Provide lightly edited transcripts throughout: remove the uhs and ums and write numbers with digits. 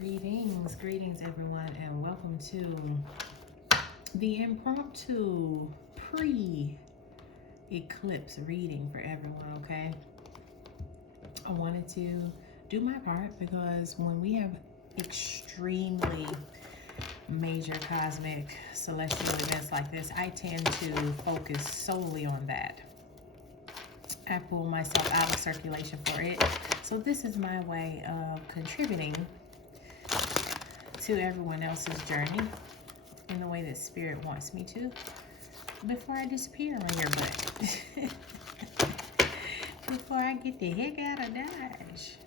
Greetings everyone, and welcome to the impromptu pre-eclipse reading for everyone, okay? I wanted to do my part because when we have extremely major cosmic celestial events like this, I tend to focus solely on that. I pull myself out of circulation for it. So this is my way of contributing to everyone else's journey in the way that Spirit wants me to before I disappear on your butt. Before I get the heck out of Dodge.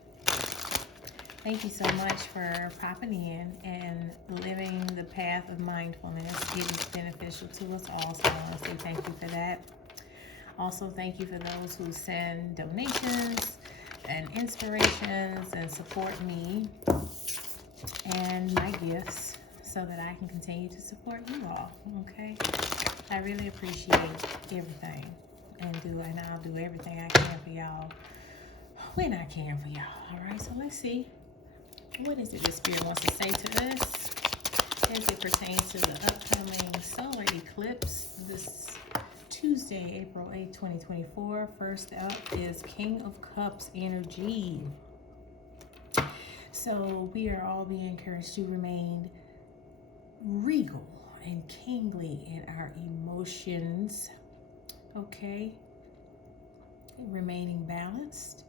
Thank you so much for popping in and living the path of mindfulness. It is beneficial to us all, so I want to say thank you for that. Also, thank you for those who send donations and inspirations and support me and my gifts so that I can continue to support you all, okay? I really appreciate everything and I'll do everything I can for y'all when I can for y'all, all right? So let's see. What is it the Spirit wants to say to us as it pertains to the upcoming solar eclipse this Tuesday, April 8, 2024. First up is King of Cups energy. So we are all being encouraged to remain regal and kingly in our emotions, okay? Remaining balanced,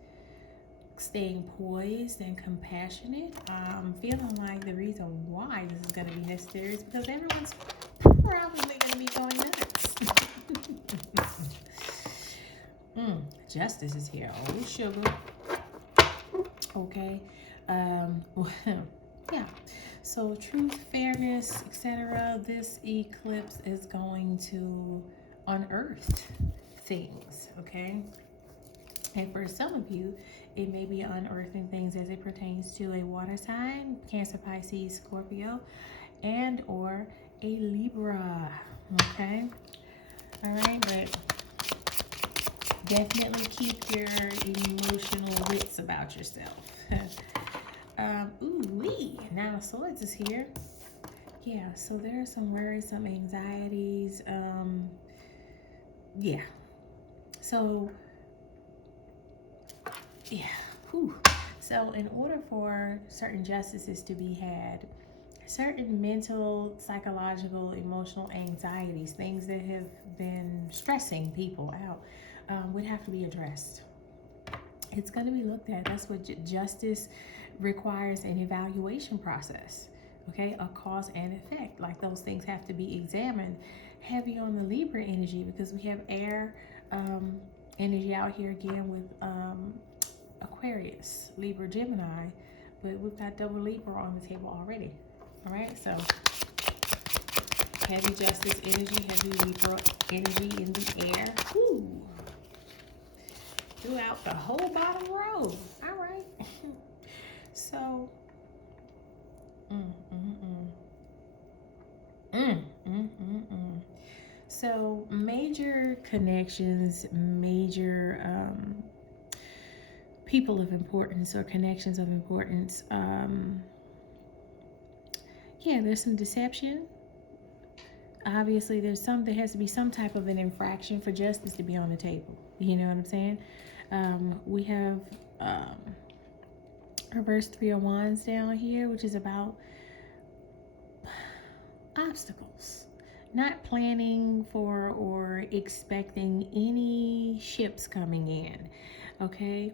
staying poised and compassionate. I'm feeling like the reason why this is going to be necessary is because everyone's probably going to be going nuts. Justice is here. Oh, sugar. Okay. Yeah. So truth, fairness, etc. This eclipse is going to unearth things, okay? And for some of you, it may be unearthing things as it pertains to a water sign, Cancer, Pisces, Scorpio, and or a Libra, okay? All right, but definitely keep your emotional wits about yourself. Ooh-wee, Nine of Swords is here. Yeah, so there are some worries, some anxieties. Yeah. So, yeah. Whew. So in order for certain justices to be had, certain mental, psychological, emotional anxieties, things that have been stressing people out, would have to be addressed. It's going to be looked at. That's what justice requires, an evaluation process, okay? A cause and effect. Like those things have to be examined. Heavy on the Libra energy because we have air energy out here again with Aquarius, Libra, Gemini, but we've got double Libra on the table already. All right, so heavy justice energy, heavy Libra energy in the air. Woo! Throughout the whole bottom row. All right. So, So major connections, major people of importance or connections of importance. Yeah, there's some deception. Obviously, there has to be some type of an infraction for justice to be on the table. You know what I'm saying? We have reverse 3 of Wands down here, which is about obstacles. Not planning for or expecting any ships coming in, okay?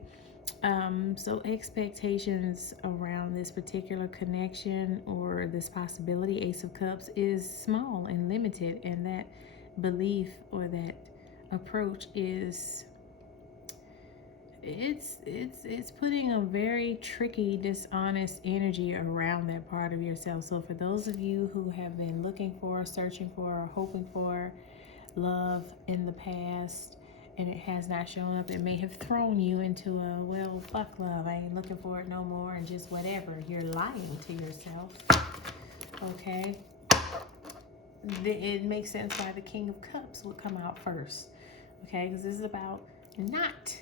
So expectations around this particular connection or this possibility, Ace of Cups, is small and limited, and that belief or that approach is it's putting a very tricky, dishonest energy around that part of yourself. So for those of you who have been looking for, searching for, or hoping for love in the past and it has not shown up, it may have thrown you into a, well, fuck love, I ain't looking for it no more, and just whatever. You're lying to yourself, okay? It makes sense why the King of Cups would come out first, okay? Because this is about not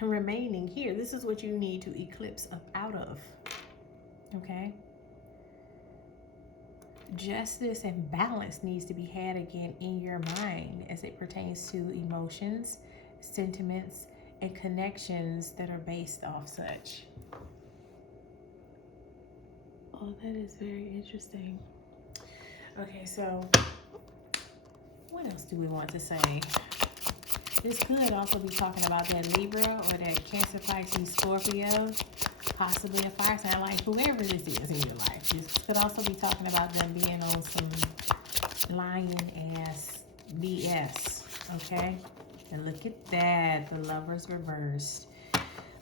remaining here. This is what you need to eclipse up out of, Okay? Justice and balance needs to be had again in your mind as it pertains to emotions, sentiments, and connections that are based off such. Oh, that is very interesting. Okay, so what else do we want to say? This could also be talking about that Libra or that Cancer, Pisces, Scorpio, possibly a fire sign, like whoever this is in your life. This could also be talking about them being on some lying ass BS, okay? And look at that, the Lovers reversed.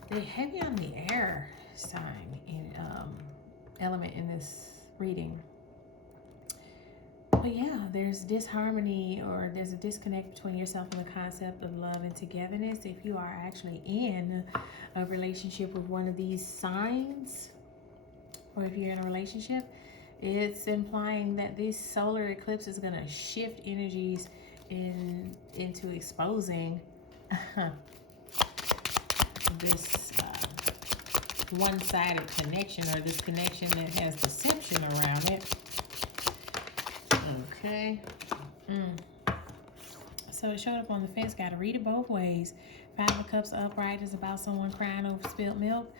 They're heavy on the air sign in element in this reading. But yeah, there's disharmony or there's a disconnect between yourself and the concept of love and togetherness. If you are actually in a relationship with one of these signs, or if you're in a relationship, it's implying that this solar eclipse is going to shift energies into exposing this one-sided connection, or this connection that has deception around it. Okay. So it showed up on the fence. Got to read it both ways. Five of Cups upright is about someone crying over spilled milk.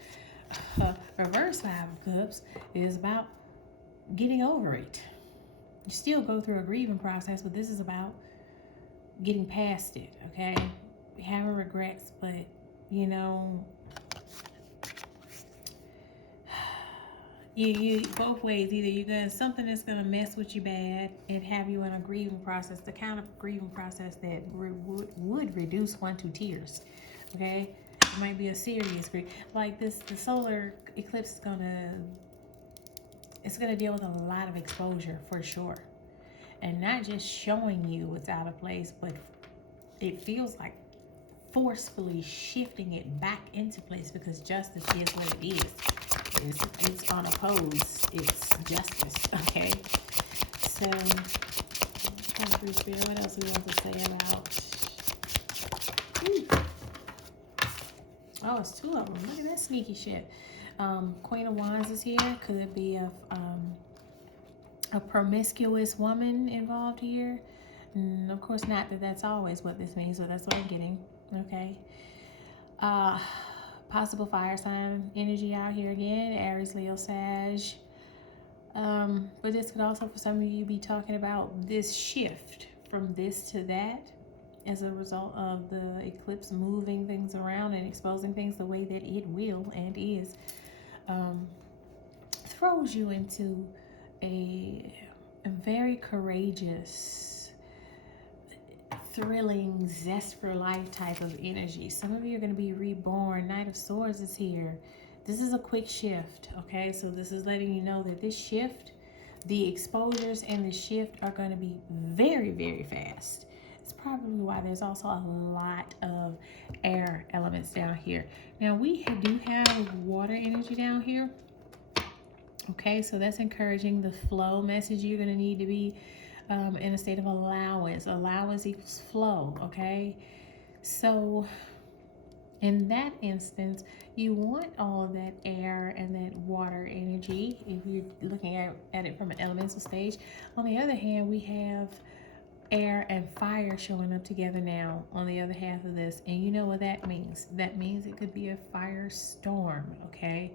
Reverse Five of Cups is about getting over it. You still go through a grieving process, but this is about getting past it, okay? Having regrets, but, you know, you both ways. Either you're going to something that's going to mess with you bad and have you in a grieving process, the kind of grieving process that would reduce one to tears, okay? It might be a serious grief. Like this, the solar eclipse is it's gonna deal with a lot of exposure for sure, and not just showing you what's out of place, but it feels like forcefully shifting it back into place, because justice is what it is. It's unopposed. It's justice. Okay. So, come through spirit. What else we want to say about? Ooh. Oh, it's two of them. Look at that sneaky shit. Queen of Wands is here. Could be a promiscuous woman involved here. Of course, not that that's always what this means, but that's what I'm getting. Okay. Possible fire sign energy out here again. Aries, Leo, Sag. But this could also, for some of you, be talking about this shift from this to that as a result of the eclipse moving things around and exposing things the way that it will and is. Throws you into a very courageous, thrilling, zest for life type of energy. Some of you are going to be reborn. Knight of Swords is here. This is a quick shift, okay? So this is letting you know that this shift, the exposures and the shift are going to be very, very fast. It's probably why there's also a lot of air elements down here. Now, we do have water energy down here. Okay, so that's encouraging the flow message. You're going to need to be in a state of allowance. Allowance equals flow, okay? So in that instance, you want all of that air and that water energy if you're looking at it from an elemental stage. On the other hand, we have air and fire showing up together now on the other half of this. And you know what that means? That means it could be a firestorm, okay?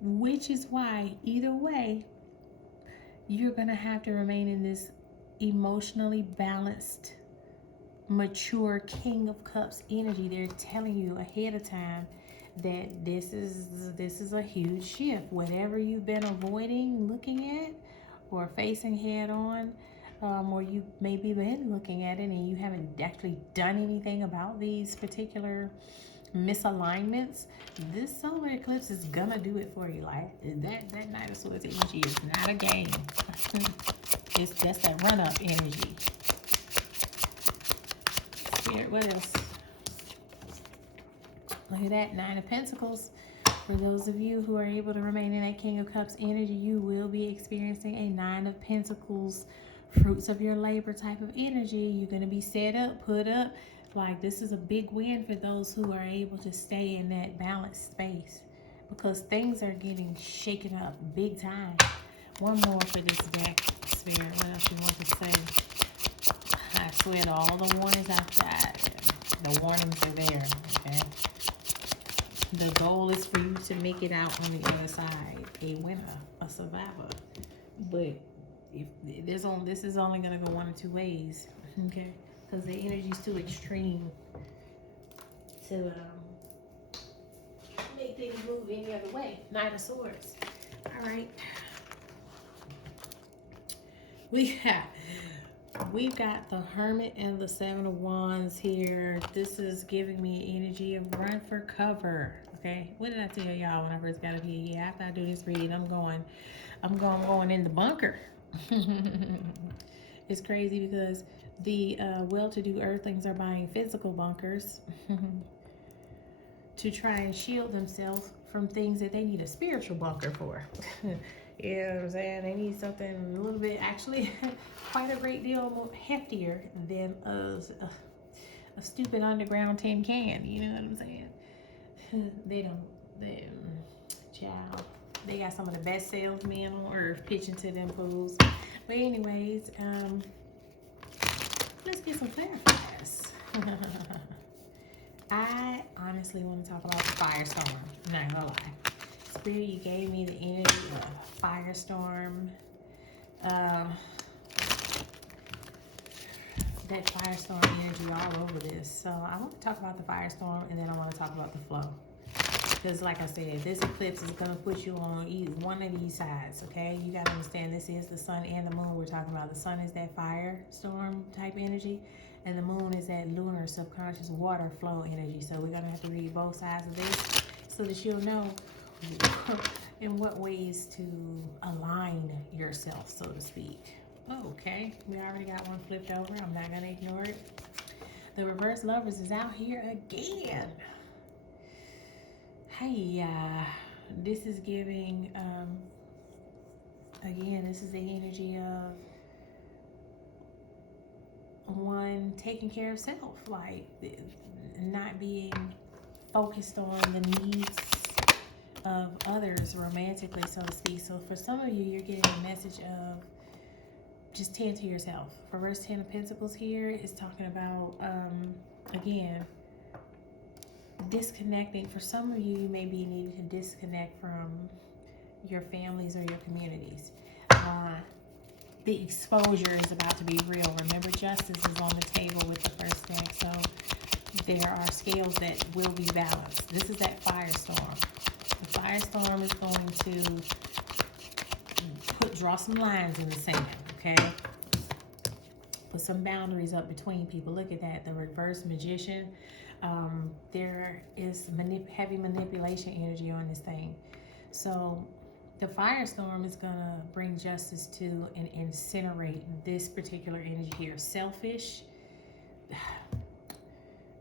Which is why, either way, you're going to have to remain in this emotionally balanced, mature King of Cups energy. They're telling you ahead of time that this is a huge shift. Whatever you've been avoiding looking at or facing head on, or you maybe been looking at it and you haven't actually done anything about these particular misalignments, this solar eclipse is gonna do it for you. Like that Knight of Swords energy is not a game. It's just that run-up energy. Spirit, what else? Look at that, Nine of Pentacles. For those of you who are able to remain in that King of Cups energy, you will be experiencing a Nine of Pentacles, fruits of your labor type of energy. You're going to be set up, put up. Like, this is a big win for those who are able to stay in that balanced space because things are getting shaken up big time. One more for this deck, Spirit. What else you want to say? I swear to all the warnings I've got, the warnings are there, okay? The goal is for you to make it out on the other side, a winner, a survivor. But if there's only, this is only going to go one or two ways, okay? Because the energy is too extreme to make things move any other way. Knight of Swords. All right. We've got the Hermit and the Seven of Wands here. This is giving me energy of run for cover. Okay, what did I tell y'all when I first got up here? Yeah, after I do this reading, I'm going in the bunker. It's crazy because the well-to-do earthlings are buying physical bunkers to try and shield themselves from things that they need a spiritual bunker for. You know what I'm saying? They need something a little bit, actually, quite a great deal more heftier than a stupid underground tin can. You know what I'm saying? Child, they got some of the best salesmen on earth pitching to them fools. But anyways, let's get some clarifiers. I honestly want to talk about the firestorm. I'm not gonna lie. Spirit, you gave me the energy of firestorm. That firestorm energy all over this. So I want to talk about the firestorm, and then I want to talk about the flow. Because like I said, this eclipse is going to put you on one of these sides, okay? You got to understand this is the sun and the moon we're talking about. The sun is that firestorm type energy, and the moon is that lunar subconscious water flow energy. So we're going to have to read both sides of this so that you'll know in what ways to align yourself, so to speak. Okay, we already got one flipped over. I'm not going to ignore it. The reverse lovers is out here again. Hey, this is giving, again, this is the energy of one taking care of self, like not being focused on the needs of others romantically, so to speak. So for some of you, you're getting a message of just tend to yourself. Reverse 10 of Pentacles here is talking about, again, disconnecting. For some of you, you may be needing to disconnect from your families or your communities. The exposure is about to be real. Remember, justice is on the table with the first deck, so there are scales that will be balanced. This is that firestorm. The firestorm is going to draw some lines in the sand, okay? Put some boundaries up between people. Look at that, the reverse magician. There is heavy manipulation energy on this thing. So the firestorm is going to bring justice to and incinerate this particular energy here. Selfish.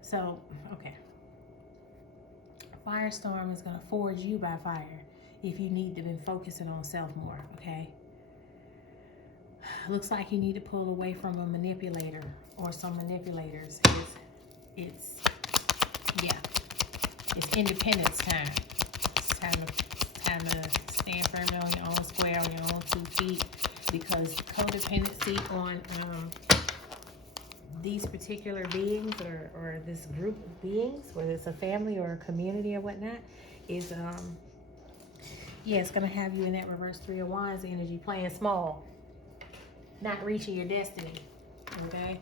So, okay. Firestorm is going to forge you by fire if you need to be focusing on self more, okay? Looks like you need to pull away from a manipulator or some manipulators. It's independence time. It's time to stand firmly on your own square, on your own 2 feet, because codependency on these particular beings or this group of beings, whether it's a family or a community or whatnot, is it's gonna have you in that reverse 3 of Wands energy, playing small, not reaching your destiny. Okay,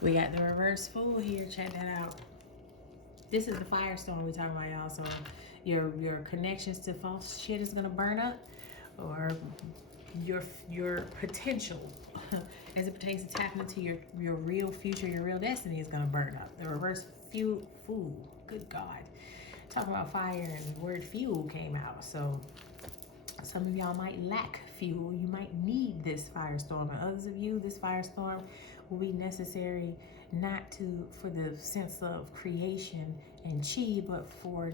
we got the reverse Fool here. Check that out. This is the firestorm we're talking about, y'all. So your connections to false shit is gonna burn up, or your potential as it pertains to tapping into your real future, your real destiny is gonna burn up. The reverse Fool. Good God. Talking about fire, and the word fuel came out. So some of y'all might lack fuel. You might need this firestorm. And others of you, this firestorm will be necessary not for the sense of creation and chi, but for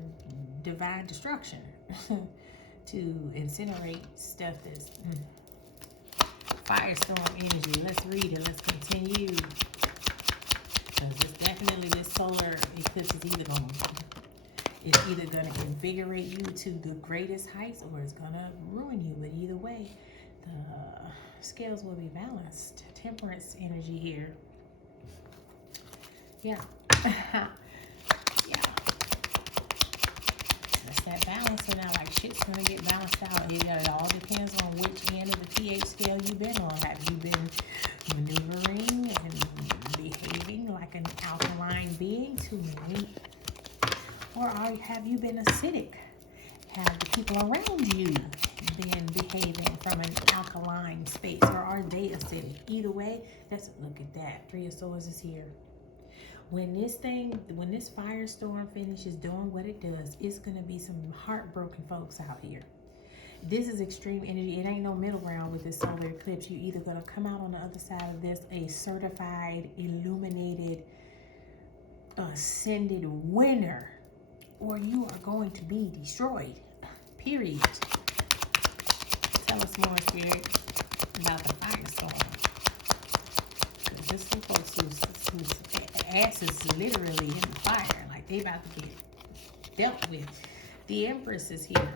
divine destruction. To incinerate stuff that's firestorm energy. Let's read it. Let's continue. Because it's definitely this solar eclipse is either going to It's either going to invigorate you to the greatest heights or it's going to ruin you. But either way, the scales will be balanced. Temperance energy here. Yeah. Yeah. That's that balance. So now, like, shit's going to get balanced out. It all depends on which end of the pH scale you've been on. Have you been maneuvering and behaving like an alkaline being too many? Or have you been acidic? Have the people around you been behaving from an alkaline space, or are they acidic? Either way, look at that. Three of Swords is here. When this firestorm finishes doing what it does, it's gonna be some heartbroken folks out here. This is extreme energy. It ain't no middle ground with this solar eclipse. You either gonna come out on the other side of this a certified, illuminated, ascended winner, or you are going to be destroyed. Period. Tell us more, Spirit, about the firestorm. Because this is some folks whose ass is literally in the fire. Like, they about to get dealt with. The Empress is here.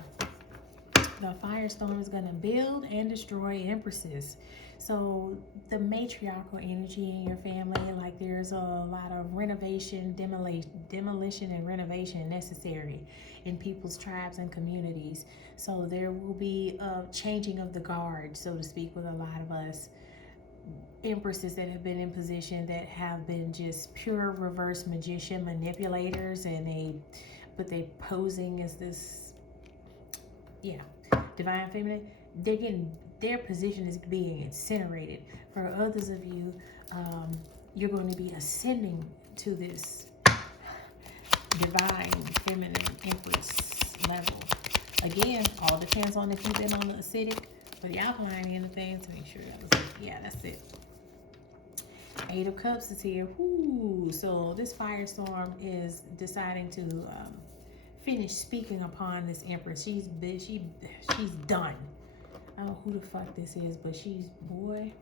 The firestorm is going to build and destroy empresses. So the matriarchal energy in your family, like, there's a lot of renovation, demolition and renovation necessary in people's tribes and communities. So there will be a changing of the guard, so to speak, with a lot of us. Empresses that have been in position that have been just pure reverse magician manipulators, and they posing as this, divine feminine. Their position is being incinerated. For others of you, you're going to be ascending to this divine feminine empress level. Again, all depends on if you've been on the acidic or the alkaline end of things. To make sure that was it. Yeah, that's it. Eight of Cups is here. Ooh, so this firestorm is deciding to finish speaking upon this empress. She's done. I don't know who the fuck this is, but boy.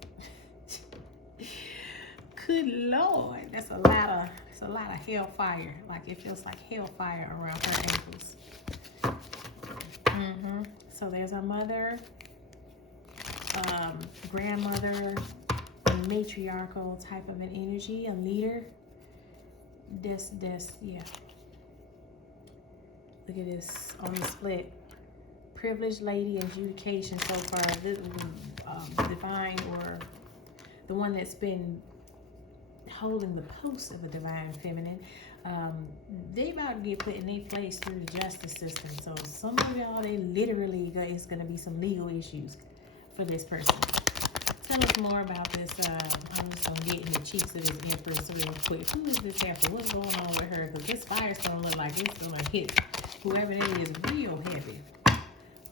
Good Lord, that's a lot of hellfire. Like, it feels like hellfire around her ankles. So there's a mother, grandmother, a matriarchal type of an energy, a leader. Yeah. Look at this on the split. Privileged lady, adjudication so far. This divine, or the one that's been holding the post of a divine feminine, they about to get put in their place through the justice system. So some of y'all, it's going to be some legal issues for this person. Tell us more about this. I'm just going to get in the cheeks of this empress real quick. Who is this empress? What's going on with her? Because this firestorm look like it's going to hit whoever it is real heavy.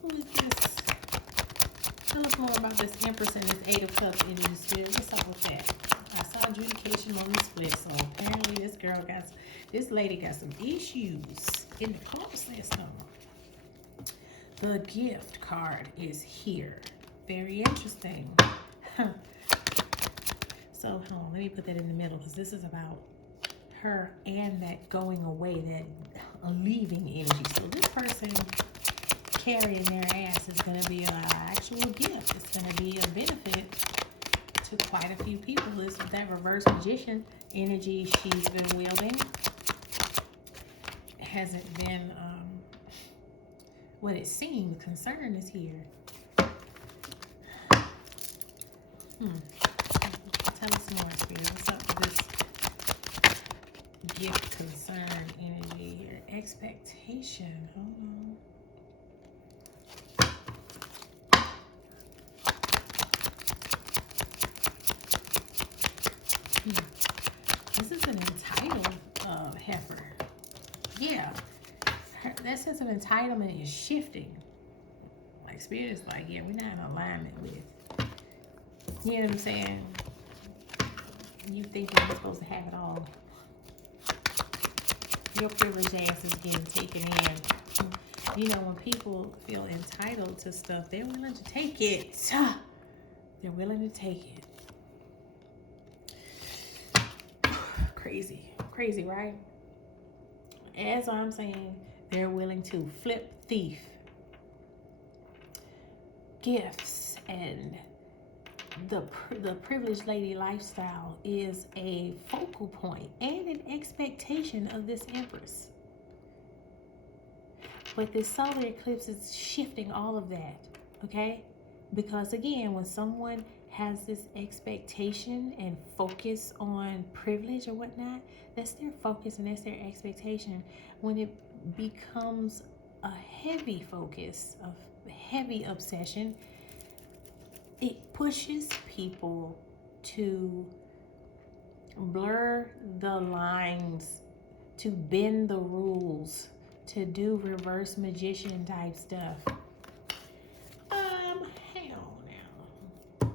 Who is this? Tell us more about this empress and this Eight of Cups in the spirit. What's up with that? I saw adjudication on the split, so apparently this lady got some issues in the court system. The gift card is here. Very interesting. So hold on, let me put that in the middle, because this is about her and that going away, that leaving energy. So this person carrying their ass is going to be an actual gift. It's going to be a benefit to quite a few people. This is that reverse magician energy she's been wielding. Hasn't been what it seemed. Concern is here. Tell us more, Spirit. What's up with this gift, concern energy here? Expectation. Hold on. This is an entitled heifer. Yeah. That sense of entitlement is shifting. Like, Spirit is like, yeah, we're not in alignment with. You know what I'm saying? You think you're supposed to have it all. Your privileged ass is getting taken in. You know, when people feel entitled to stuff, they're willing to take it. They're willing to take it. Crazy, right? As I'm saying, They're willing to flip thief. Gifts and the privileged lady lifestyle is a focal point and an expectation of this Empress. But this solar eclipse is shifting all of that, okay? Because again, when someone has this expectation and focus on privilege or whatnot, that's their focus and that's their expectation. When it becomes a heavy focus, a heavy obsession, it pushes people to blur the lines, to bend the rules, to do reverse magician type stuff. Hang on now.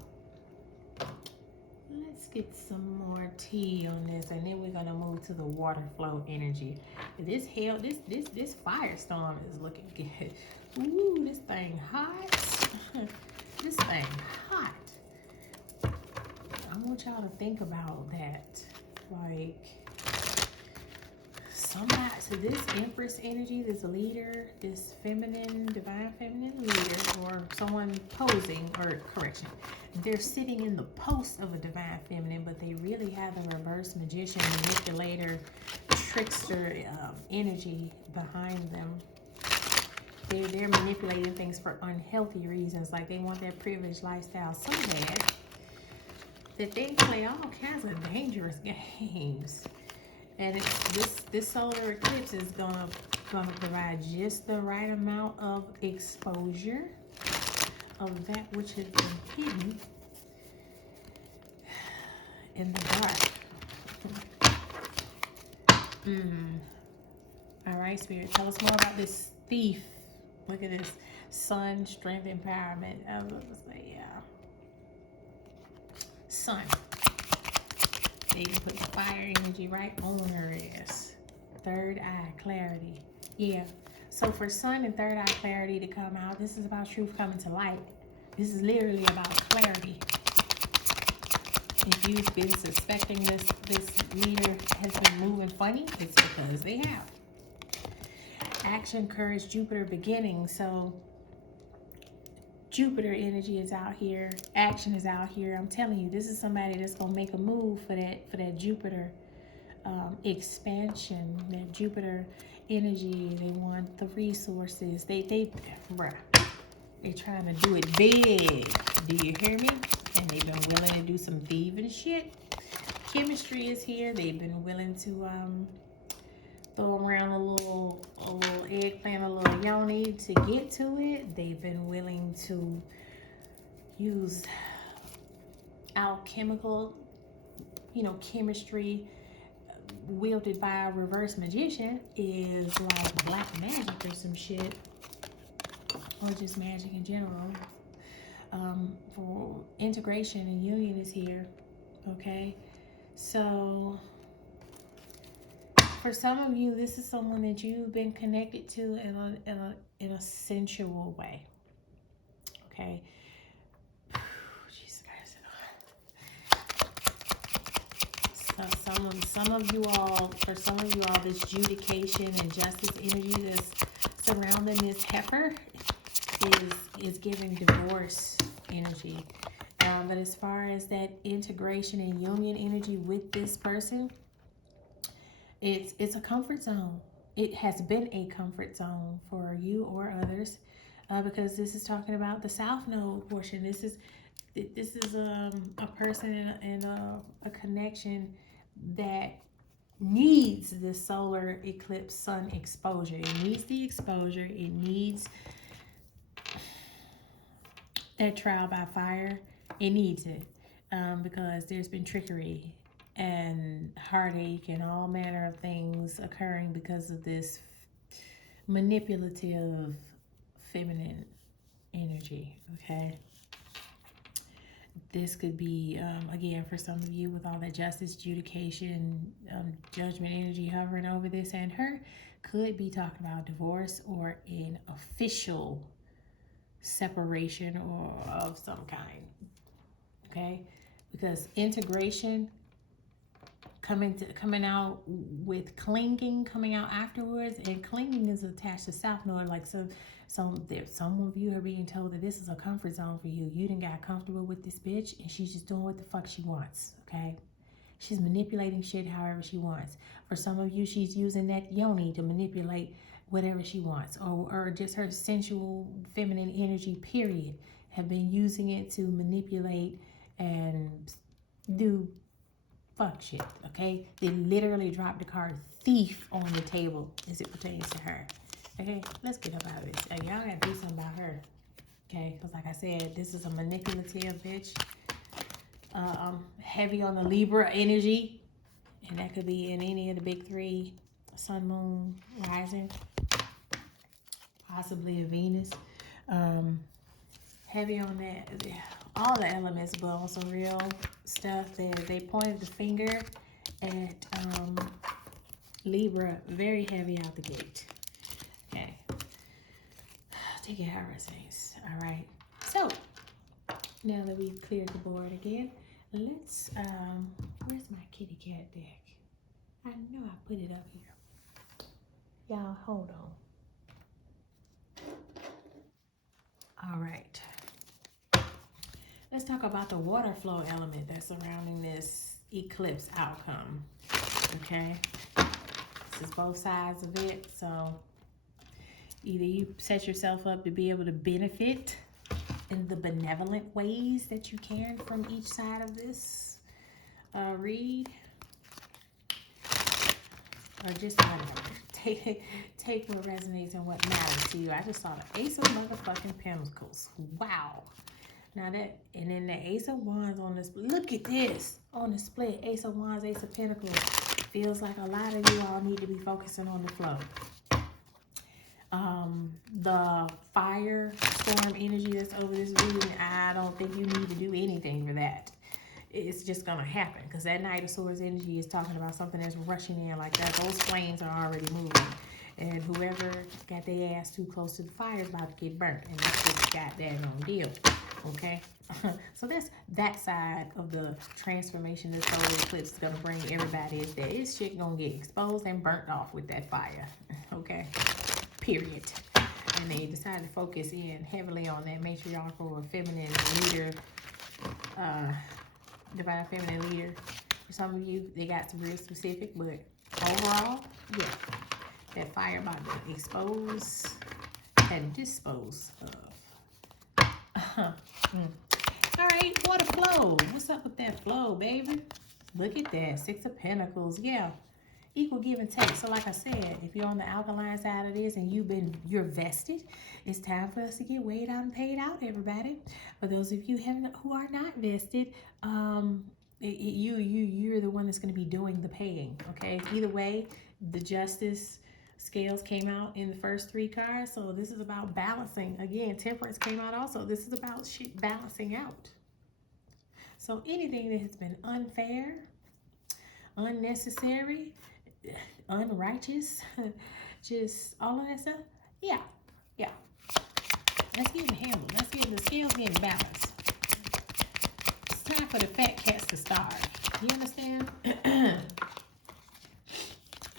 Let's get some more tea on this, and then we're gonna move to the water flow energy. This firestorm is looking good. Ooh, this thing hot. This thing hot. I want y'all to think about that. Like, somebody, so this Empress energy, this leader, this feminine, divine feminine leader, or someone posing, or correction, they're sitting in the post of a divine feminine, but they really have a reverse magician, manipulator, trickster energy behind them. They're manipulating things for unhealthy reasons. Like they want that privileged lifestyle so bad that they play all kinds of dangerous games. And this solar eclipse is gonna provide just the right amount of exposure of that which has been hidden in the dark. All right, Spirit, tell us more about this thief. Look at this. Sun, strength, empowerment. I was going to say, yeah. Sun. They even put the fire energy right on her ass. Third eye, clarity. Yeah. So for sun and third eye clarity to come out, this is about truth coming to light. This is literally about clarity. If you've been suspecting this leader has been moving funny, it's because they have. Action, courage, Jupiter, beginning. So Jupiter energy is out here. Action is out here. I'm telling you, this is somebody that's gonna make a move for that Jupiter expansion, that Jupiter energy. They want the resources. They're trying to do it big. Do you hear me? And they've been willing to do some thieving shit. Chemistry is here. They've been willing to throw around a little eggplant, a little yoni to get to it. They've been willing to use alchemical, chemistry wielded by a reverse magician is like black magic or some shit, or just magic in general. For integration and union is here, okay? So for some of you, this is someone that you've been connected to in a sensual way, okay? Jesus Christ. Some of you all, this judication and justice energy that's surrounding this heifer is giving divorce energy. But as far as that integration and union energy with this person, it's a comfort zone. It has been a comfort zone for you or others, because this is talking about the South Node portion. This is a person and a connection that needs the solar eclipse sun exposure. It needs the exposure. It needs that trial by fire. It needs it, because there's been trickery and heartache and all manner of things occurring because of this manipulative feminine energy, okay? This could be, again, for some of you with all that justice, adjudication, judgment energy hovering over this and her, could be talking about divorce or an official separation or of some kind, okay? Because integration coming out with clinging, coming out afterwards, and clinging is attached to South Node. Like some of you are being told that this is a comfort zone for you. You done got comfortable with this bitch, and she's just doing what the fuck she wants. Okay, she's manipulating shit however she wants. For some of you, she's using that yoni to manipulate whatever she wants, or just her sensual feminine energy. Period, have been using it to manipulate and do fuck shit, okay? They literally dropped the card thief on the table as it pertains to her. Okay, let's get up out of this. Y'all gotta do something about her, okay? Because like I said, this is a manipulative bitch. Heavy on the Libra energy, and that could be in any of the big three: Sun, Moon, Rising, possibly a Venus. Heavy on that, all the elements, but on some real stuff. They pointed the finger at Libra, very heavy out the gate. Okay, take it how it resonates. All right, so now that we've cleared the board again, let's where's my kitty cat deck? I know I put it up here. Y'all hold on. All right, let's talk about the water flow element that's surrounding this eclipse outcome. Okay, this is both sides of it. So either you set yourself up to be able to benefit in the benevolent ways that you can from each side of this read, or just whatever. Take what resonates and what matters to you. I just saw the Ace of motherfucking Pentacles. Wow. Now that, and then the Ace of Wands on this, look at this, on the split, Ace of Wands, Ace of Pentacles. Feels like a lot of you all need to be focusing on the flow. The fire storm energy that's over this reading, I don't think you need to do anything for that. It's just gonna happen, because that Knight of Swords energy is talking about something that's rushing in like that. Those flames are already moving, and whoever got their ass too close to the fire is about to get burnt, and that's just got that on deal. Okay, so that's that side of the transformation this solar eclipse is gonna bring everybody, is that this shit gonna get exposed and burnt off with that fire. Okay, period. And they decided to focus in heavily on that matriarchal or feminine leader, divine feminine leader. For some of you, they got some real specific, but overall, yeah, that fire about to expose and dispose of. All right, water flow. What's up with that flow, baby? Look at that, Six of Pentacles. Yeah, equal give and take. So like I said, if you're on the alkaline side of this and you're vested, it's time for us to get weighed out and paid out, everybody. For those of you who are not vested, you're the one that's going to be doing the paying. Okay, either way, the justice scales came out in the first three cards, so this is about balancing. Again, Temperance came out also. This is about shit balancing out. So anything that has been unfair, unnecessary, unrighteous, just all of that stuff, yeah, let's get it handled. Let's get the scales getting balanced. It's time for the fat cats to starve. You understand?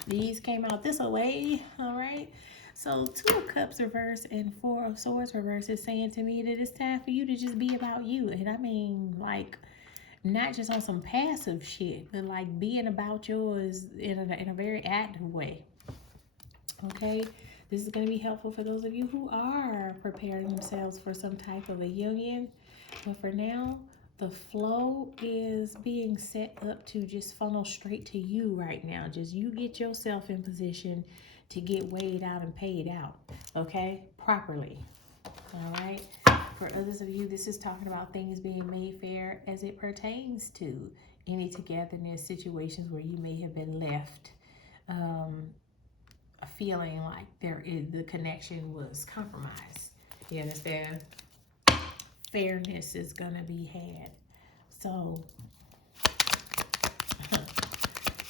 These came out this way. All right, so Two of Cups reverse and Four of Swords reverse is saying to me that it's time for you to just be about you. And I mean, like, not just on some passive shit, but like being about yours in a very active way. Okay, this is going to be helpful for those of you who are preparing themselves for some type of a union. But for now, the flow is being set up to just funnel straight to you right now. Just you get yourself in position to get weighed out and paid out, okay, properly. All right. For others of you, this is talking about things being made fair as it pertains to any togetherness situations where you may have been left feeling like the connection was compromised. You understand? Fairness is gonna be had. So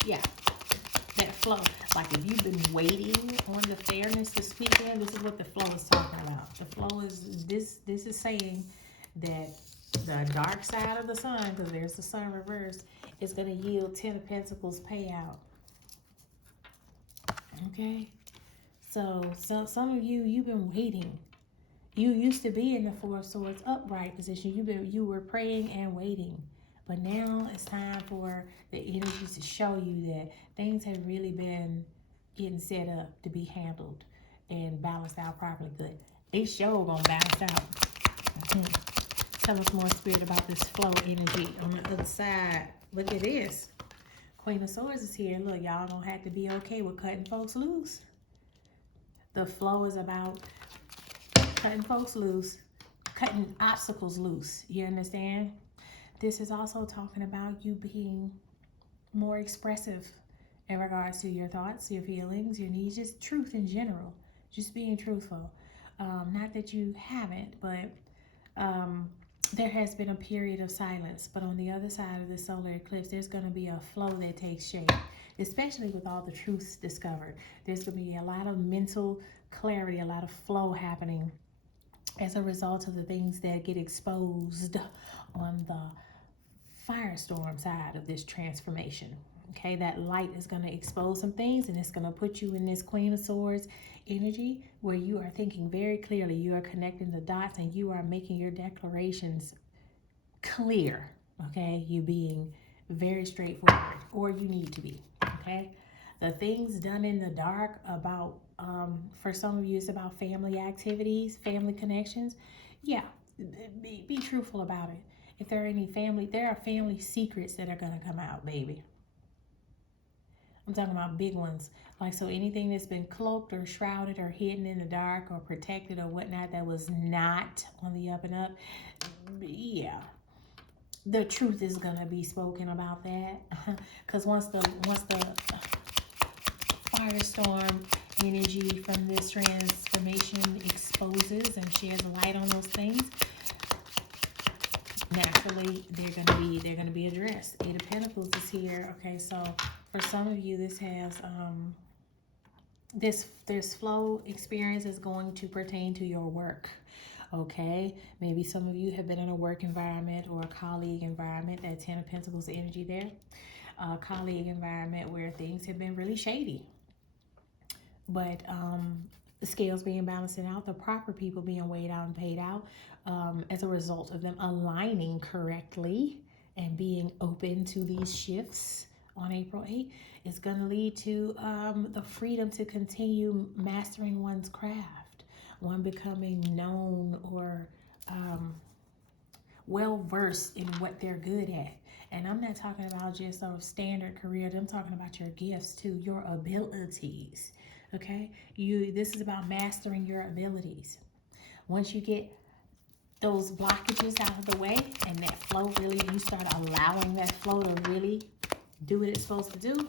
yeah, that flow. Like if you've been waiting on the fairness to speak in, this is what the flow is talking about. The flow is this is saying that The dark side of the sun, because there's the sun reversed, is going to yield 10 of Pentacles payout. Okay? So some of you, you've been waiting. You used to be in the Four of Swords upright position. You were praying and waiting. But now it's time for the energies to show you that things have really been getting set up to be handled and balanced out properly. Good. They sure gonna balance out. Tell us more, Spirit, about this flow energy on the other side. Look at this. Queen of Swords is here. Look, y'all gonna have to be okay with cutting folks loose. The flow is about cutting folks loose, cutting obstacles loose. You understand? This is also talking about you being more expressive in regards to your thoughts, your feelings, your needs, just truth in general. Just being truthful. Not that you haven't, but there has been a period of silence. But on the other side of the solar eclipse, there's going to be a flow that takes shape, especially with all the truths discovered. There's going to be a lot of mental clarity, a lot of flow happening as a result of the things that get exposed on the firestorm side of this transformation. Okay, that light is going to expose some things, and it's going to put you in this Queen of Swords energy where you are thinking very clearly. You are connecting the dots and you are making your declarations clear. Okay, you being very straightforward, or you need to be. Okay, the things done in the dark about, for some of you, it's about family activities, family connections. Yeah, be truthful about it. If there are any family, there are family secrets that are going to come out, baby. I'm talking about big ones. Like, so anything that's been cloaked or shrouded or hidden in the dark or protected or whatnot that was not on the up and up, yeah, the truth is going to be spoken about that. Because once the firestorm energy from this transformation exposes and sheds light on those things, naturally they're gonna be addressed. Eight of Pentacles is here. Okay, so for some of you, this has this flow experience is going to pertain to your work. Okay, maybe some of you have been in a work environment or a colleague environment. That 10 of Pentacles energy there, a colleague environment where things have been really shady, but the scales being balanced out, the proper people being weighed out and paid out as a result of them aligning correctly and being open to these shifts on April 8th is going to lead to the freedom to continue mastering one's craft, one becoming known or well-versed in what they're good at. And I'm not talking about just a standard career. I'm talking about your gifts too, your abilities. Okay, this is about mastering your abilities. Once you get those blockages out of the way and that flow really, you start allowing that flow to really do what it's supposed to do,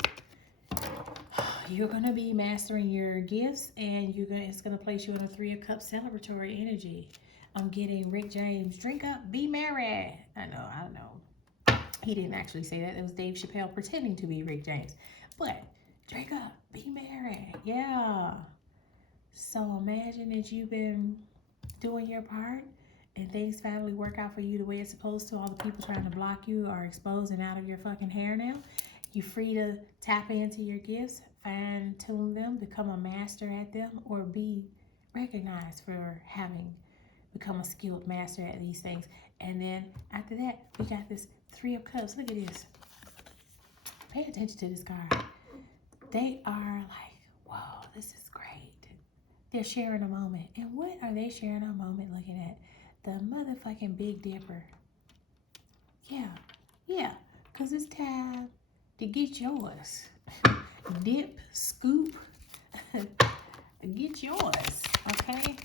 you're gonna be mastering your gifts, and it's gonna place you in a 3 of Cups celebratory energy. I'm getting Rick James, drink up, be merry. I don't know. He didn't actually say that. It was Dave Chappelle pretending to be Rick James. But drink up, be merry. Yeah. So imagine that you've been doing your part and things finally work out for you the way it's supposed to. All the people trying to block you are exposed and out of your fucking hair now. You're free to tap into your gifts, fine tune them, become a master at them, or be recognized for having become a skilled master at these things. And then after that, we got this 3 of Cups. Look at this. Pay attention to this card. They are like, whoa, this is great. They're sharing a moment. And what are they sharing a moment looking at? The motherfucking Big Dipper. Yeah, because it's time to get yours. Dip, scoop, get yours, okay?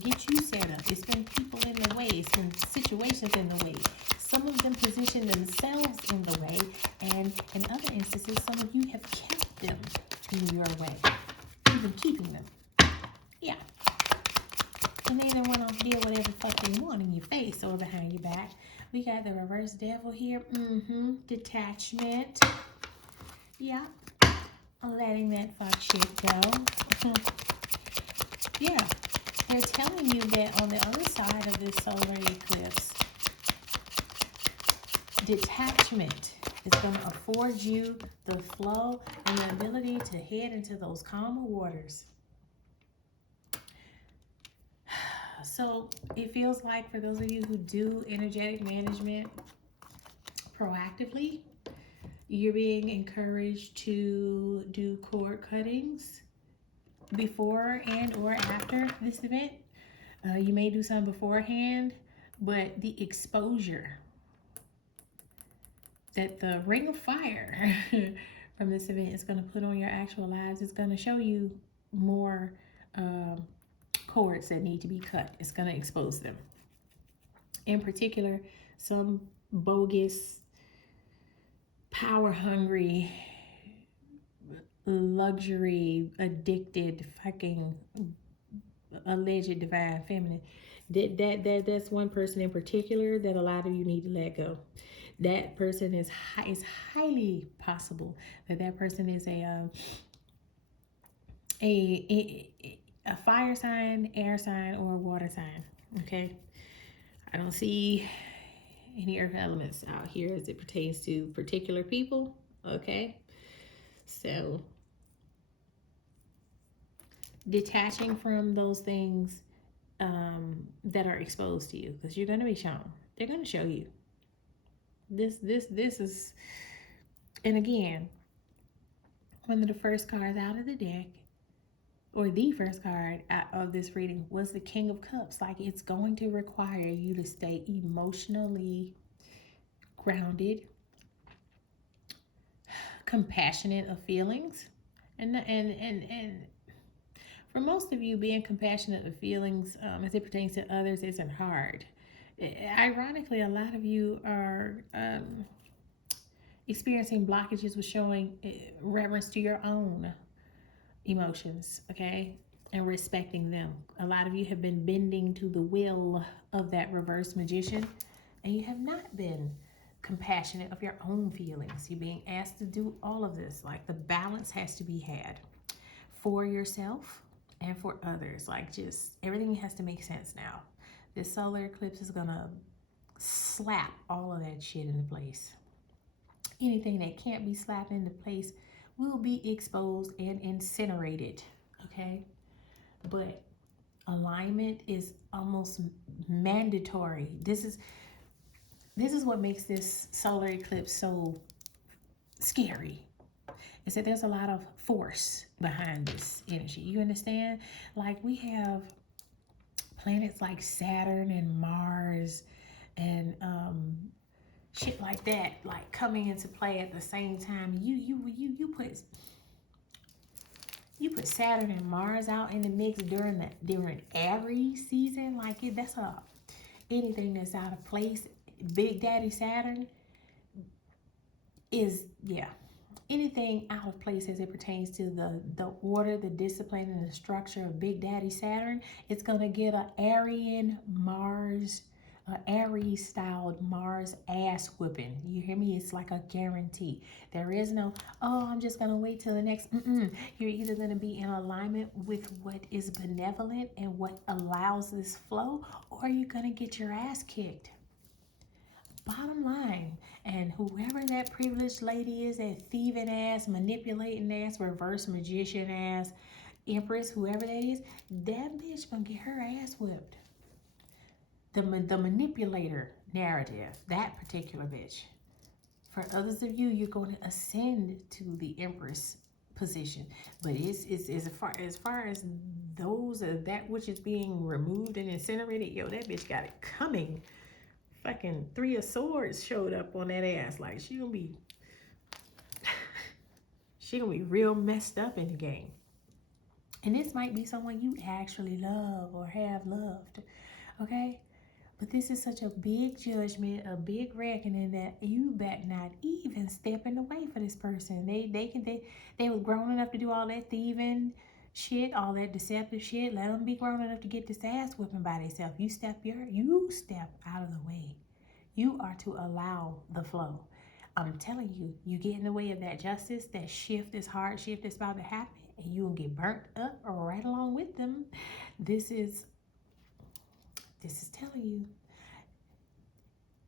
Get you set up. It's been people in the way. It's been situations in the way. Some of them position themselves in the way, and in other instances, some of you have kept them in your way, even keeping them. Yeah. And they don't want to deal with every fucking one in your face or behind your back. We got the reverse devil here. Detachment. Yeah. Letting that fuck shit go. Yeah. They're telling you that on the other side of this solar eclipse, Detachment is going to afford you the flow and the ability to head into those calmer waters. So it feels like for those of you who do energetic management proactively, you're being encouraged to do cord cuttings before and or after this event. You may do some beforehand, but the exposure that the ring of fire from this event is going to put on your actual lives is going to show you more cords that need to be cut. It's going to expose them. In particular, some bogus, power hungry, luxury, addicted, fucking alleged divine feminine. That's one person in particular that a lot of you need to let go. That person is highly possible that person is a fire sign, air sign, or a water sign. Okay, I don't see any earth elements out here as it pertains to particular people. Okay, so detaching from those things that are exposed to you, because you're going to be shown. They're going to show you. This is, and again, one of the first cards out of the deck, or the first card out of this reading, was the King of Cups. Like, it's going to require you to stay emotionally grounded, compassionate of feelings, and for most of you, being compassionate of feelings as it pertains to others isn't hard. Ironically, a lot of you are experiencing blockages with showing reverence to your own emotions, okay, and respecting them. A lot of you have been bending to the will of that reverse magician, and you have not been compassionate of your own feelings. You're being asked to do all of this. Like, the balance has to be had for yourself and for others. Like, just everything has to make sense now. This solar eclipse is gonna slap all of that shit into place. Anything that can't be slapped into place will be exposed and incinerated. Okay, but alignment is almost mandatory. This is what makes this solar eclipse so scary, is that there's a lot of force behind this energy. You understand? Like, we have planets like Saturn and Mars and shit like that, like, coming into play at the same time. You put Saturn and Mars out in the mix during Aries season. Like, that's anything that's out of place. Big Daddy Saturn is, yeah, anything out of place as it pertains to the order, the discipline, and the structure of Big Daddy Saturn. It's gonna get a Aries styled Mars ass whipping. You hear me? It's like a guarantee. There is no, oh, I'm just gonna wait till the next. You're either gonna be in alignment with what is benevolent and what allows this flow, or you're gonna get your ass kicked. Bottom line. And whoever that privileged lady is, that thieving ass, manipulating ass, reverse magician ass, empress, whoever that is, that bitch gonna get her ass whipped. The manipulator narrative, that particular bitch. For others of you, you're going to ascend to the empress position, but it's as far as those that which is being removed and incinerated, yo, that bitch got it coming. Fucking 3 of Swords showed up on that ass. Like, she gonna be real messed up in the game. And this might be someone you actually love or have loved, okay? But this is such a big judgment, a big reckoning, that you better not even step in the way for this person. They was grown enough to do all that thieving shit, all that deceptive shit. Let them be grown enough to get this ass whipping by themselves. You step out of the way. You are to allow the flow. I'm telling you, you get in the way of that justice, that shift, this hard shift that's about to happen, and you will get burnt up right along with them. This is telling you,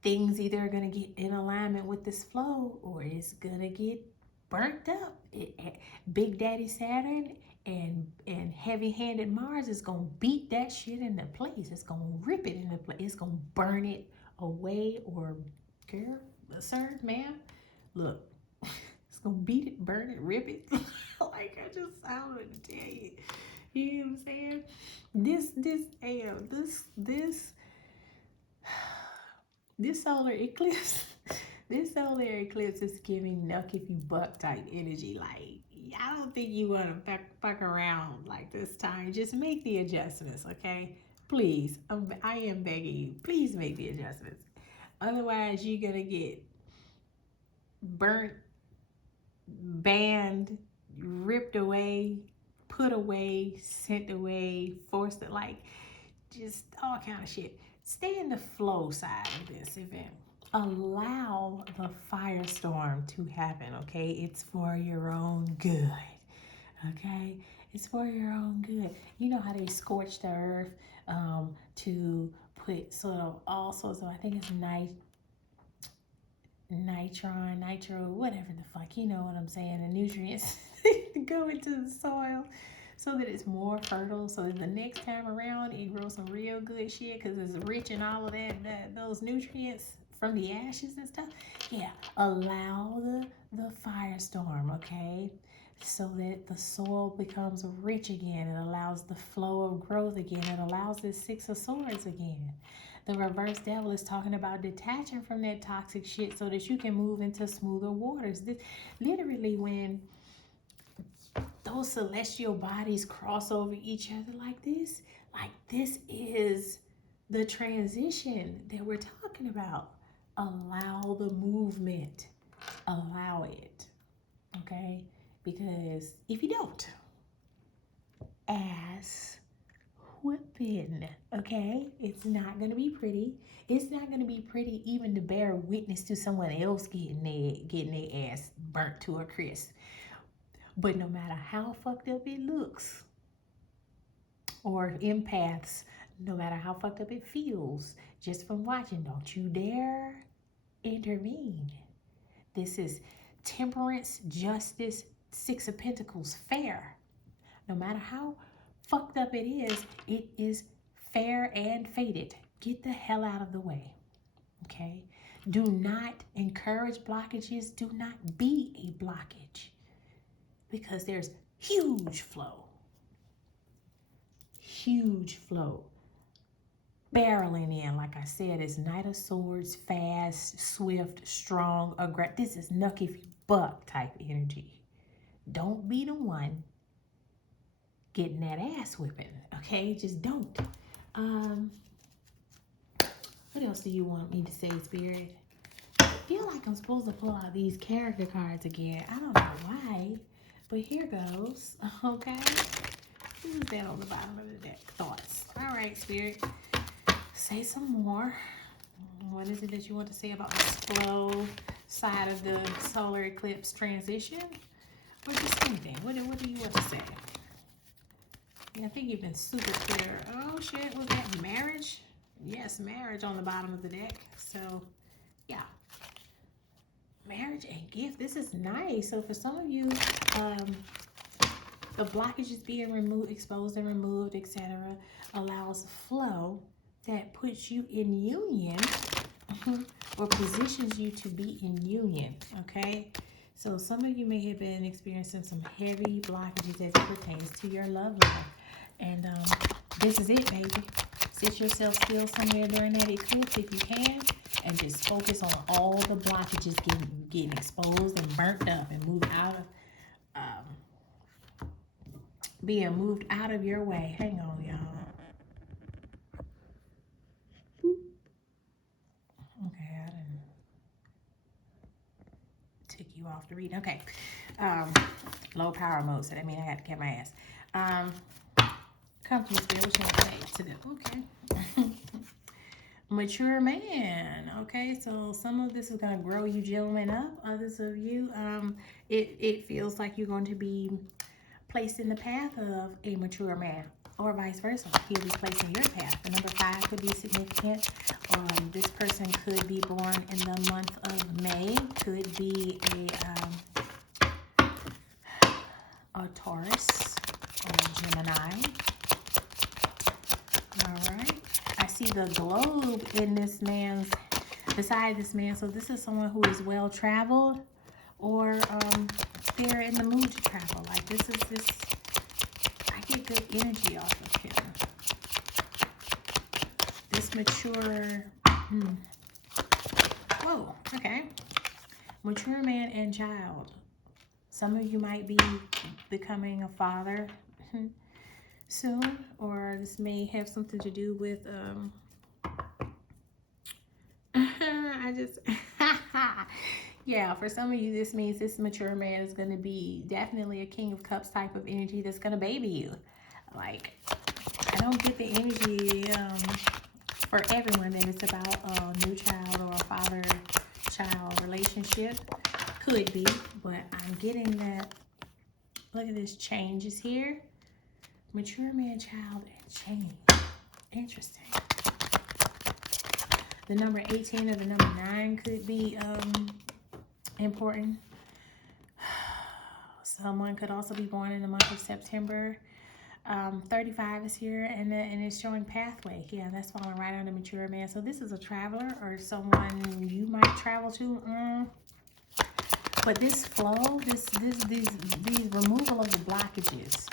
things either are going to get in alignment with this flow or it's going to get burnt up. Big Daddy Saturn and heavy-handed Mars is going to beat that shit into place. It's going to rip it into place. It's going to burn it away. Or, girl, sir, ma'am, look, it's going to beat it, burn it, rip it. Like, I don't know what to tell you. You know what I'm saying? This solar eclipse, this solar eclipse is giving nuck if you buck type energy. Like, I don't think you want to fuck around like this time. Just make the adjustments, okay? Please, I am begging you. Please make the adjustments. Otherwise, you're gonna get burnt, banned, ripped away, put away, sent away, forced to, like, just all kind of shit. Stay in the flow side of this event. Allow the firestorm to happen, okay? It's for your own good, okay? It's for your own good. You know how they scorch the earth to put sort of all sorts of, I think it's nitro, whatever the fuck, you know what I'm saying, the nutrients go into the soil so that it's more fertile, so that the next time around it grows some real good shit because it's rich in all of those nutrients from the ashes and stuff. Yeah, allow the firestorm, okay, so that the soil becomes rich again. It allows the flow of growth again. It allows this Six of Swords again. The reverse devil is talking about detaching from that toxic shit so that you can move into smoother waters. Literally, when those celestial bodies cross over each other like this is the transition that we're talking about. Allow the movement. Allow it. Okay? Because if you don't, ass whooping, okay? It's not going to be pretty. It's not going to be pretty even to bear witness to someone else getting their ass burnt to a crisp. But no matter how fucked up it looks, or empaths, no matter how fucked up it feels, just from watching, don't you dare intervene. This is temperance, justice, Six of Pentacles, fair. No matter how fucked up it is fair and fated. Get the hell out of the way, okay? Do not encourage blockages. Do not be a blockage, because there's huge flow. Huge flow. Barreling in, like I said, is Knight of Swords, fast, swift, strong, aggressive. This is nuck if you buck type energy. Don't be the one getting that ass whipping, okay? Just don't. What else do you want me to say, Spirit? I feel like I'm supposed to pull out these character cards again. I don't know why, but here goes, okay? What is that on the bottom of the deck? Thoughts. All right, Spirit. Say some more. What is it that you want to say about the flow side of the solar eclipse transition? Or just anything? What do you want to say? Yeah, I think you've been super clear. Oh, shit. Was that marriage? Yes, marriage on the bottom of the deck. So, yeah. Marriage and gift. This is nice. So, for some of you, the blockage is being removed, exposed and removed, etc. allows flow that puts you in union or positions you to be in union, okay? So some of you may have been experiencing some heavy blockages as it pertains to your love life. And this is it, baby. Sit yourself still somewhere during that eclipse if you can, and just focus on all the blockages getting exposed and burnt up and moved out of being moved out of your way. Hang on, y'all. Okay, I didn't took you off the read. Okay. Low power mode, so that means I got to get my ass. Come through, Spirit. What you want to say to them? Okay. Mature man. Okay, so some of this is going to grow you gentlemen up. Others of you, it feels like you're going to be placed in the path of a mature man, or vice versa. He'll be placed in your path. The number 5 could be significant. This person could be born in the month of May, could be a Taurus or a Gemini. All right. I see the globe in this man's, beside this man. So this is someone who is well traveled, or they're in the mood to travel. Like this, I get good energy off of him. This mature, whoa, okay. Mature man and child. Some of you might be becoming a father soon, or this may have something to do with, yeah, for some of you, this means this mature man is going to be definitely a King of Cups type of energy that's going to baby you. Like, I don't get the energy for everyone that it's about a new child or a father-child relationship. Could be, but I'm getting that. Look at this, change is here. Mature man, child, and change. Interesting. The number 18 or the number 9 could be important. Someone could also be born in the month of September. 35 is here, and it's showing pathway. Yeah, that's falling right under mature man. So this is a traveler or someone you might travel to. But this flow, these removal of the blockages,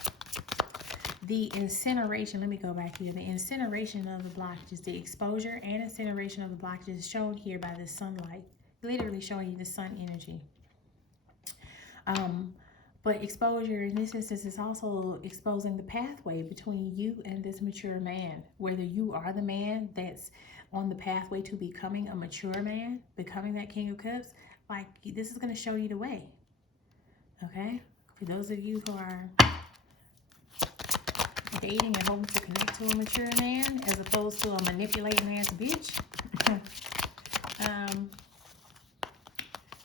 the incineration, let me go back here. The incineration of the blockages, the exposure and incineration of the blockages is shown here by the sunlight, literally showing you the sun energy. But exposure in this instance is also exposing the pathway between you and this mature man. Whether you are the man that's on the pathway to becoming a mature man, becoming that King of Cups, like this is going to show you the way. Okay? For those of you who are dating and hoping to connect to a mature man as opposed to a manipulating ass bitch.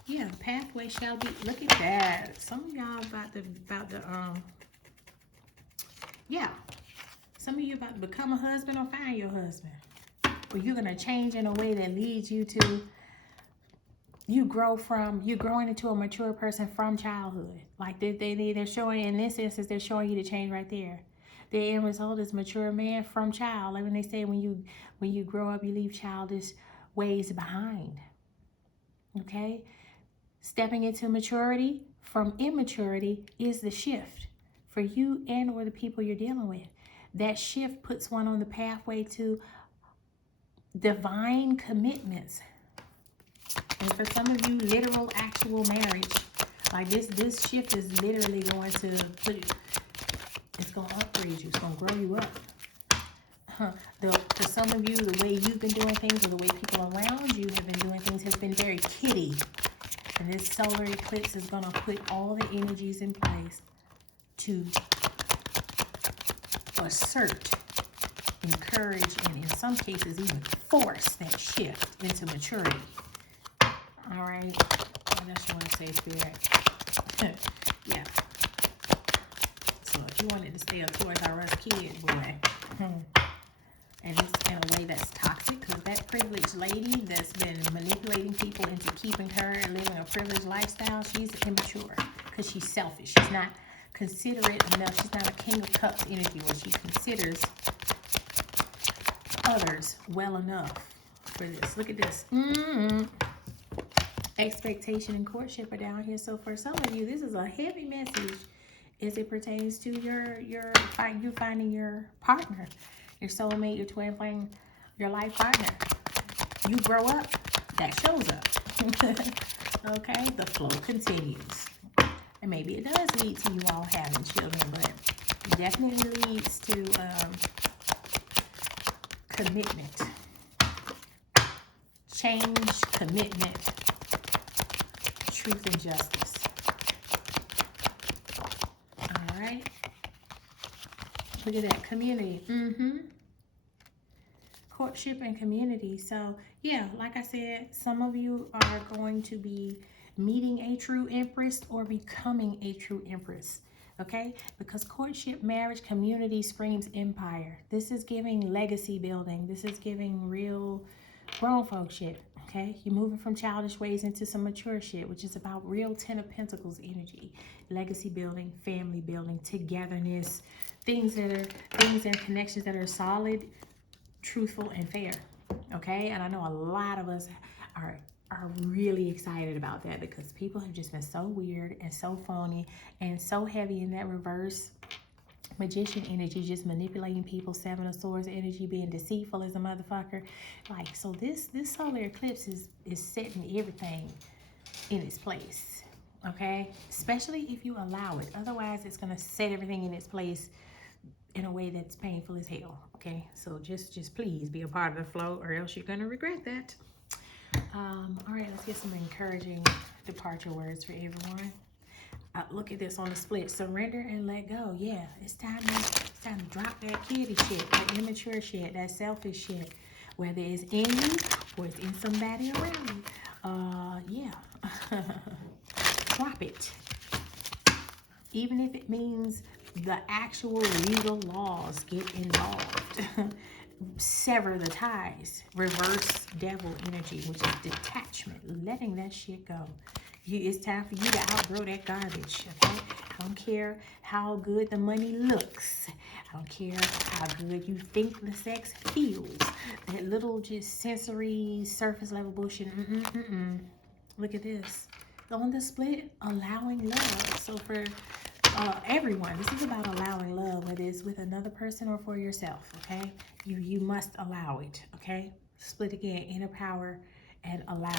Yeah, the pathway shall be. Look at that. Some of y'all yeah. Some of you about to become a husband or find your husband. Or you're gonna change in a way that leads you to you're growing into a mature person from childhood. Like they're showing, in this instance, they're showing you the change right there. The end result is mature man from child. Like when they say when you grow up, you leave childish ways behind. Okay? Stepping into maturity from immaturity is the shift for you and or the people you're dealing with. That shift puts one on the pathway to divine commitments. And for some of you, literal, actual marriage. Like this shift is literally going to it's going to upgrade you. It's going to grow you up. For some of you, the way you've been doing things or the way people around you have been doing things has been very kiddie. And this solar eclipse is going to put all the energies in place to assert, encourage, and in some cases even force that shift into maturity. All right? I just want to say spirit. Yeah. So if you wanted to stay a Toys R Us kid, boy, and it's in a way that's toxic, because that privileged lady that's been manipulating people into keeping her and living a privileged lifestyle, she's immature because she's selfish. She's not considerate enough. She's not a King of Cups energy where she considers others well enough for this. Look at this. Expectation and courtship are down here. So for some of you, this is a heavy message as it pertains to you finding your partner, your soulmate, your twin flame, your life partner. You grow up, that shows up. Okay, the flow continues. And maybe it does lead to you all having children, but it definitely leads to commitment. Change, commitment, truth and justice. All right. Look at that, community. Courtship and community. So yeah, like I said, some of you are going to be meeting a true empress or becoming a true empress. Okay, because courtship, marriage, community screams empire. This is giving legacy building. This is giving real grown folk shit, okay? You're moving from childish ways into some mature shit, which is about real 10 of Pentacles energy, legacy building, family building, togetherness, things and connections that are solid, truthful, and fair, okay? And I know a lot of us are really excited about that because people have just been so weird and so phony and so heavy in that reverse Magician energy, just manipulating people, Seven of Swords energy, being deceitful as a motherfucker. Like, so this solar eclipse is setting everything in its place, okay? Especially if you allow it. Otherwise, it's going to set everything in its place in a way that's painful as hell, okay? So just please be a part of the flow, or else you're going to regret that. All right, let's get some encouraging departure words for everyone. Look at this on the split. Surrender and let go. Yeah, it's time to drop that kiddie shit, that immature shit, that selfish shit, whether it's in you or it's in somebody around you. Yeah, drop it. Even if it means the actual legal laws get involved. Sever the ties. Reverse devil energy, which is detachment, letting that shit go. It's time for you to outgrow that garbage, okay? I don't care how good the money looks. I don't care how good you think the sex feels. That little just sensory, surface level bullshit. Look at this. On the split, allowing love. So for everyone, this is about allowing love, whether it's with another person or for yourself, okay? You must allow it, okay? Split again, inner power and allow.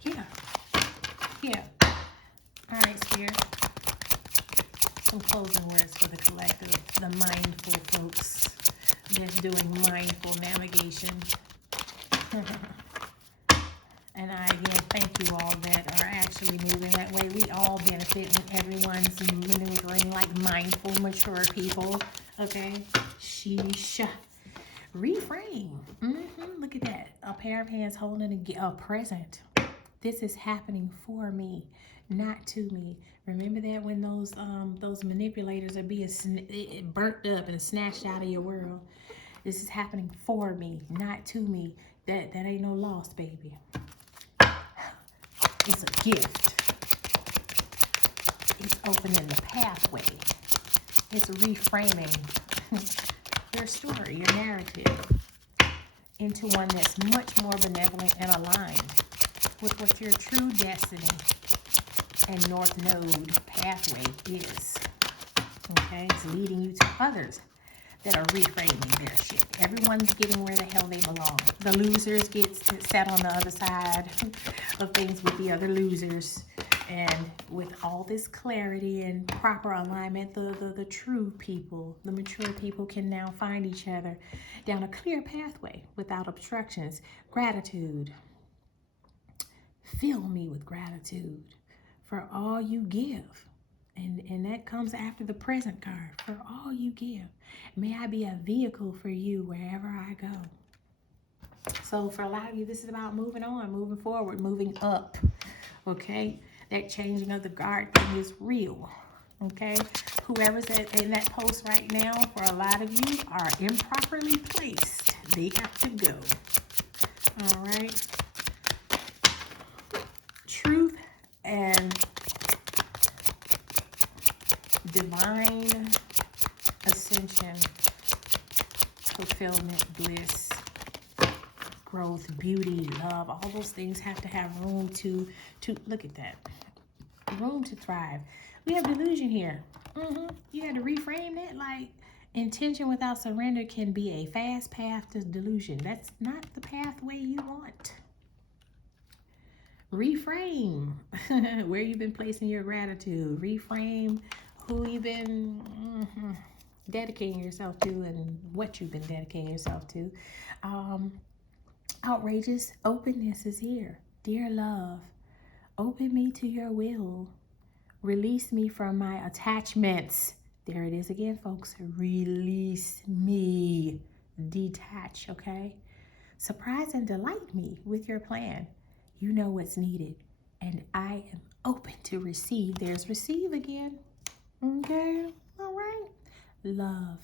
Yeah. Yeah. All right, Spirit. Some closing words for the collective, the mindful folks that's doing mindful navigation. And I, again, thank you all that are actually moving that way. We all benefit when everyone's maneuvering like mindful, mature people. Okay? Sheesh. Reframe. Look at that. A pair of hands holding a present. This is happening for me, not to me. Remember that when those manipulators are being burnt up and snatched out of your world. This is happening for me, not to me. That ain't no loss, baby. It's a gift. It's opening the pathway. It's reframing your story, your narrative, into one that's much more benevolent and aligned with what your true destiny and North Node pathway is. Okay? It's leading you to others that are reframing their shit. Everyone's getting where the hell they belong. The losers get set on the other side of things with the other losers. And with all this clarity and proper alignment, the true people, the mature people can now find each other down a clear pathway without obstructions. Gratitude. Fill me with gratitude for all you give. And that comes after the present card. For all you give. May I be a vehicle for you wherever I go. So for a lot of you, this is about moving on, moving forward, moving up. Okay? That changing of the guard thing is real. Okay? Whoever's in that post right now, for a lot of you, are improperly placed. They have to go. All right? Truth and divine ascension, fulfillment, bliss, growth, beauty, love, all those things have to have room to look at that. Room to thrive. We have delusion here. You had to reframe that. Like, intention without surrender can be a fast path to delusion. That's not the pathway you want. Reframe where you've been placing your gratitude. Reframe who you've been dedicating yourself to and what you've been dedicating yourself to. Outrageous openness is here. Dear love, open me to your will. Release me from my attachments. There it is again, folks. Release me. Detach, okay? Surprise and delight me with your plan. You know what's needed, and I am open to receive. There's receive again. Okay, all right. Love.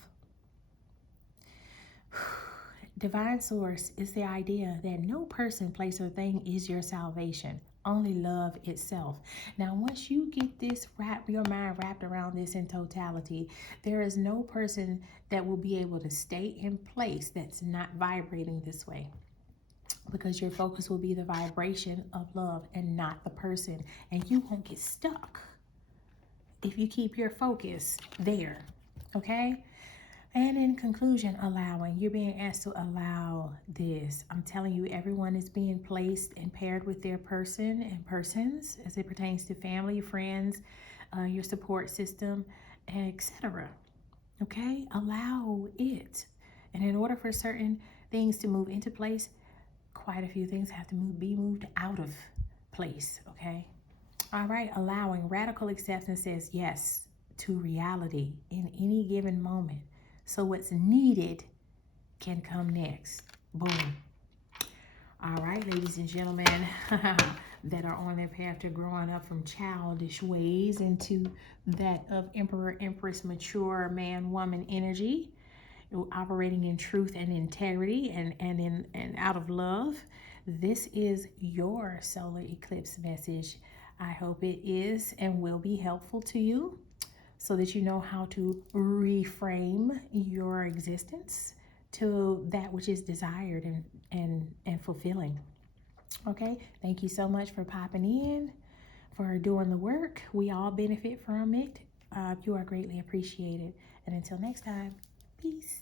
Divine source is the idea that no person, place, or thing is your salvation. Only love itself. Now, once you get this, your mind wrapped around this in totality, there is no person that will be able to stay in place that's not vibrating this way, because your focus will be the vibration of love and not the person, and you won't get stuck if you keep your focus there. Okay? And in conclusion, allowing. You're being asked to allow this. I'm telling you, everyone is being placed and paired with their person and persons as it pertains to family, friends, your support system, etc. Okay? Allow it. And in order for certain things to move into place, quite a few things have to be moved out of place. Okay? All right. Allowing. Radical acceptance says yes to reality in any given moment. So what's needed can come next. Boom. All right, ladies and gentlemen, that are on their path to growing up from childish ways into that of Emperor, Empress, mature man, woman energy, operating in truth and integrity and out of love. This is your solar eclipse message. I hope it is and will be helpful to you, so that you know how to reframe your existence to that which is desired and fulfilling. Okay, thank you so much for popping in, for doing the work. We all benefit from it. You are greatly appreciated. And until next time, peace.